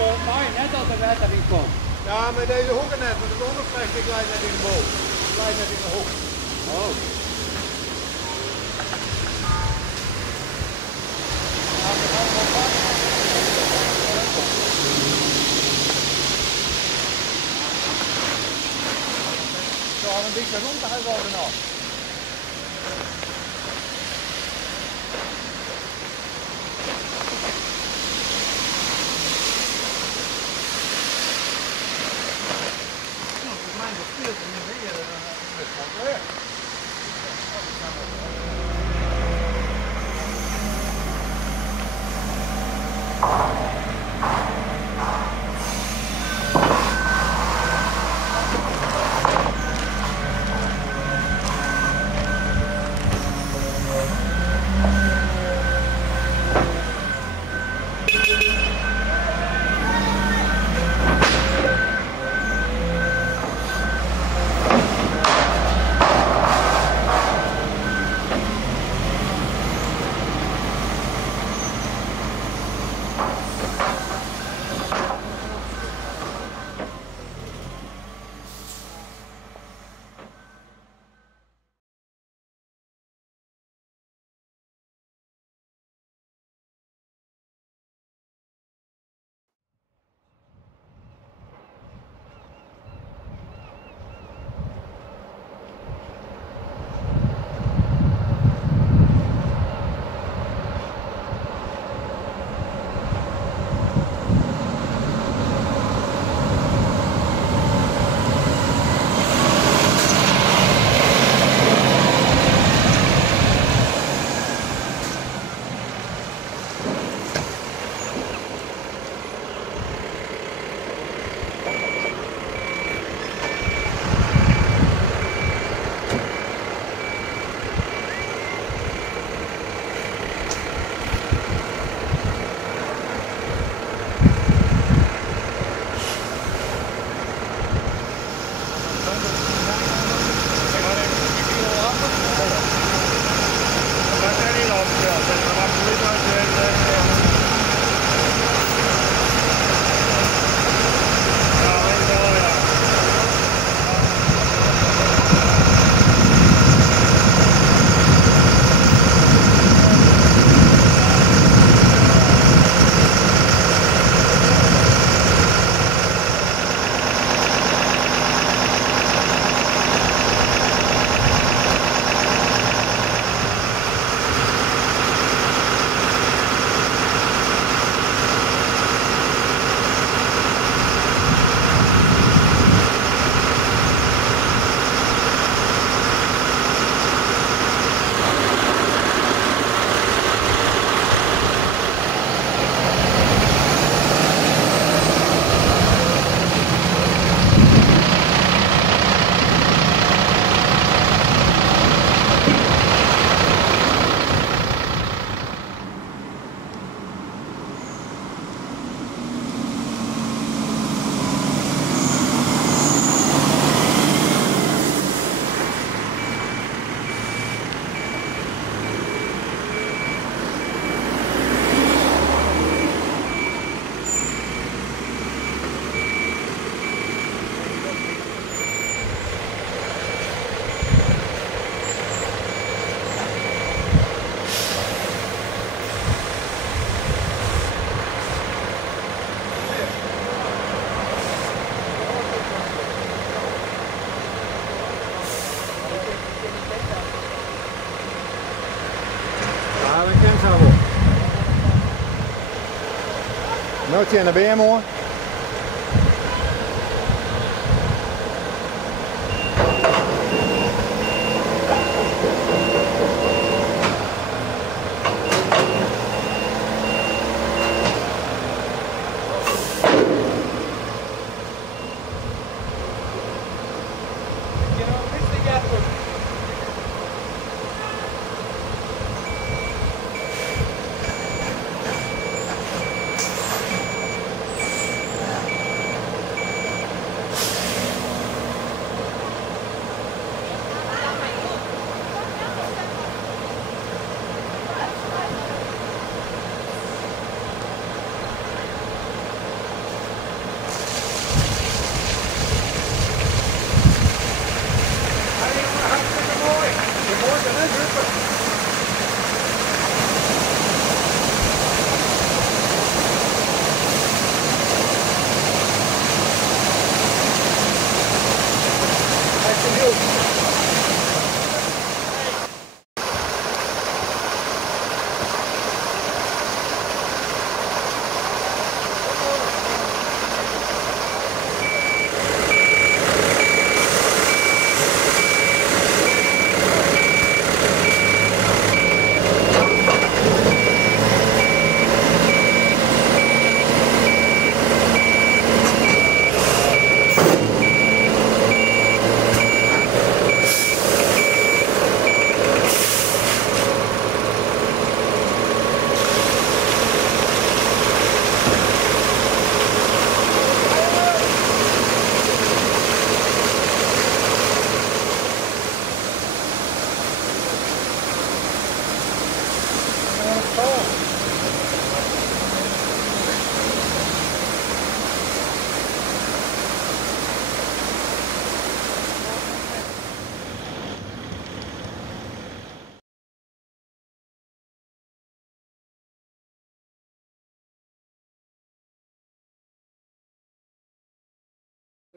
komt, maar net als er water in komt. Ja, maar deze hoeken net, want het andere plastic lijkt net in de boom. Het lijkt net in de hoek. Oh. Ja, we gaan wel pakken. Zo, een beetje rond te hebben we nog. Nou, tjena ben je mooi.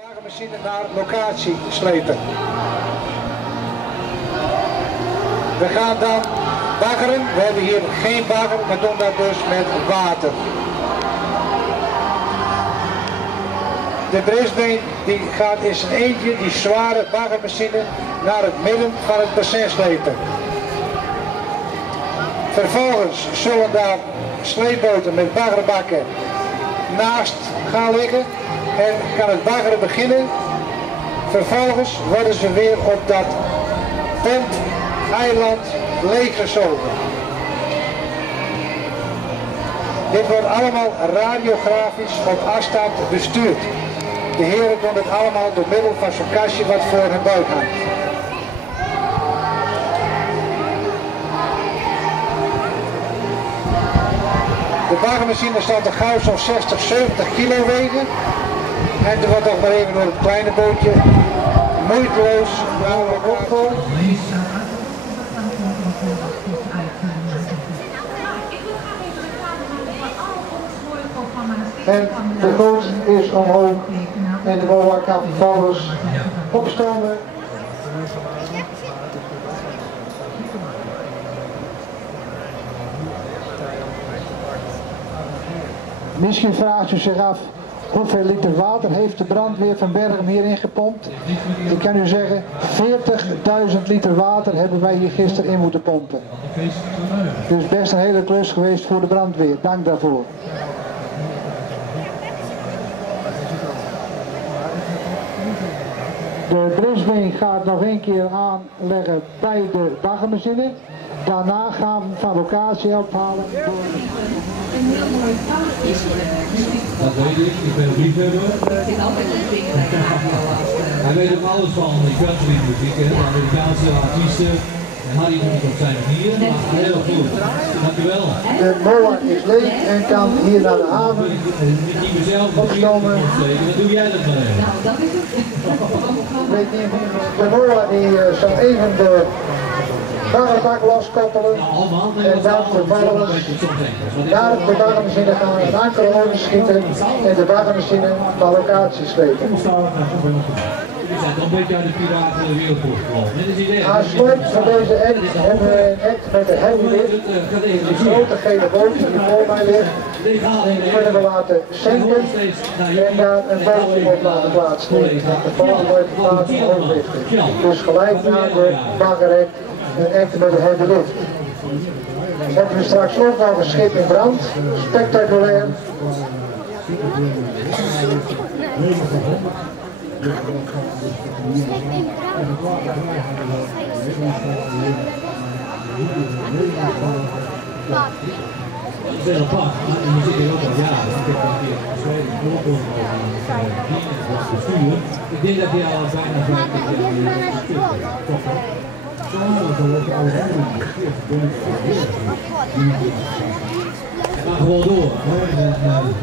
De wagenmachine naar locatie slepen. We gaan dan baggeren. We hebben hier geen bagger, we doen dat dus met water. De Brisbane die gaat in zijn eentje die zware baggermachine naar het midden van het bassin slepen. Vervolgens zullen daar sleepboten met baggerbakken naast gaan liggen. En kan het baggeren beginnen. Vervolgens worden ze weer op dat eiland leeggezogen. Dit wordt allemaal radiografisch op afstand bestuurd. De heren doen het allemaal door middel van zo'n kastje wat voor hun buik hangt. De baggermachine zal te gauw zo'n 60, 70 kilo wegen. En er wordt nog maar even door het kleine bootje moeiteloos opgevoerd. En de boot is omhoog en de boa kan vervolgens opstomen. Misschien vraagt u zich af, hoeveel liter water heeft de brandweer van Bergen hierin gepompt? Ik kan u zeggen, 40.000 liter water hebben wij hier gisteren in moeten pompen. Dus best een hele klus geweest voor de brandweer. Dank daarvoor. De Brisbane gaat nog een keer aanleggen bij de baggermachine. Daarna gaan we van locatie ophalen. Dat weet ik ben een liefhebber. Hij weet ook alles van country muziek, de Amerikaanse artiesten. En Harry doet het op zijn manier, maar heel goed. Dankjewel. De moa is leeg en kan hier naar de haven opstomen. Wat doe jij dat maar even? De moa die zal even de baggerbak loskoppelen en dan vervolgens naar de baggermachine gaan we een ankeren overschieten en de baggermachine naar locatie slepen. Jullie zijn toch een beetje uit de piraten de wereld gelopen. Aan slot van deze act hebben we een act met de heavy lift, die grote gele boot die voor mij ligt, die kunnen we laten zinken en daar een bootje op laten plaatsnemen. De volgende wordt plaats overlichten. Dus gelijk naar de baggerrek een act met de heavy lift. Zetten we straks ook nog een schip in brand, spectaculair. Het is heel apart, en je zit hier ook al jaren. Ik heb een keer geschreven, was bestuur. Ik denk dat je al bijna 50 jaar we gaan gewoon door.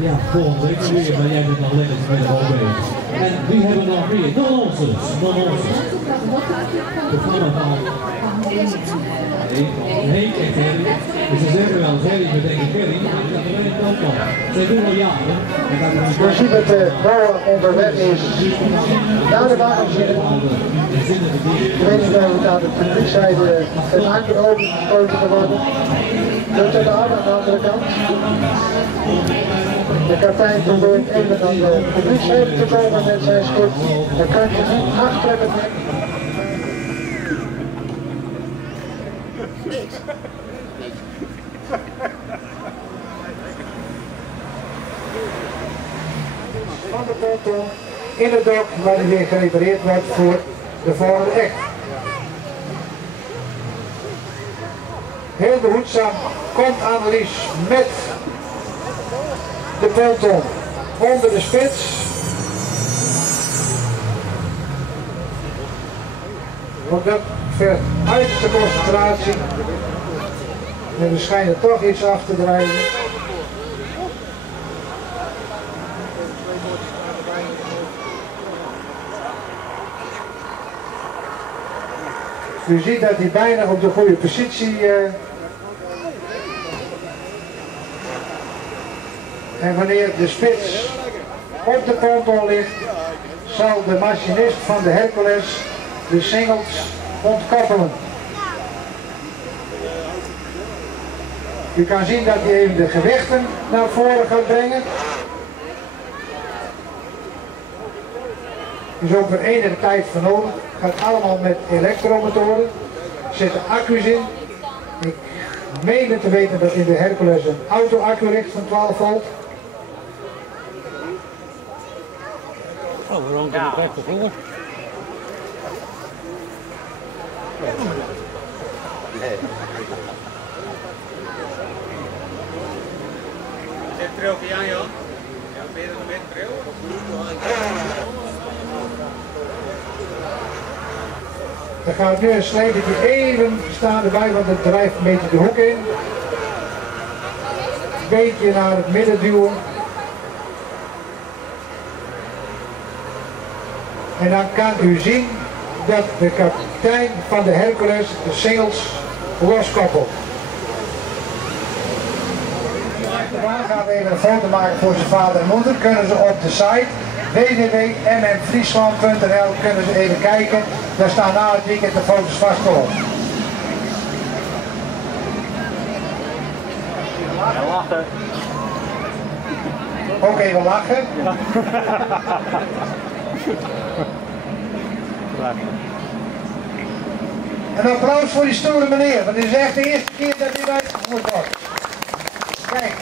Ja, volgende week weer, maar jij bent nog lekker met de bal bezig. En wie hebben we nog meer? Non-nonsense. Non-nonsense. Programma van Henk en Gerry. Dus ze zeggen wel, Gerry met Henk en Gerry, maar dat is alleen het ook. Ze doen al jaren. Je ziet dat de bouwer onderweg is naar de wagenziel. Ik weet niet of het aan de publiekzijde het aangekomen gesloten te worden. Rutte daar aan de andere kant. De kapitein probeert even aan de publiekzijde te komen met zijn schip. Dan kunt je zien achter het nek. Van de ponton in het dok waar die weer gerepareerd wordt voor de volgende act. Heel behoedzaam komt Annelies met de ponton onder de spits. Ook dat vergt uiterste concentratie. En we schijnen toch iets af te drijven. U ziet dat hij bijna op de goede positie en wanneer de spits op de ponton ligt, zal de machinist van de Hercules de singels ontkoppelen. U kan zien dat hij even de gewichten naar voren gaat brengen. Er is ook weer enige tijd voor nodig. Het gaat allemaal met elektromotoren. Er zitten accu's in. Ik meen te weten dat in de Hercules een auto-accu ligt van 12 volt. Oh, waarom kan ik recht voor? Zet trilje aan, Jan. Ja, ben je er met tril? Er gaat nu een slijtertje even staan erbij, want het drijft een beetje de hoek in. Een beetje naar het midden duwen. En dan kan u zien dat de kapitein van de Hercules de singels loskoppelt. Achteraan gaan we even een foto maken voor zijn vader en moeder. Kunnen ze op de site www.mmfriesland.nl kunnen ze even kijken. Daar staan na het weekend de foto's vastgelegd. Ja, lachen. Ook even lachen. Ja. Een applaus voor die stoere meneer, want dit is echt de eerste keer dat hij uitgevoerd wordt. Kijk.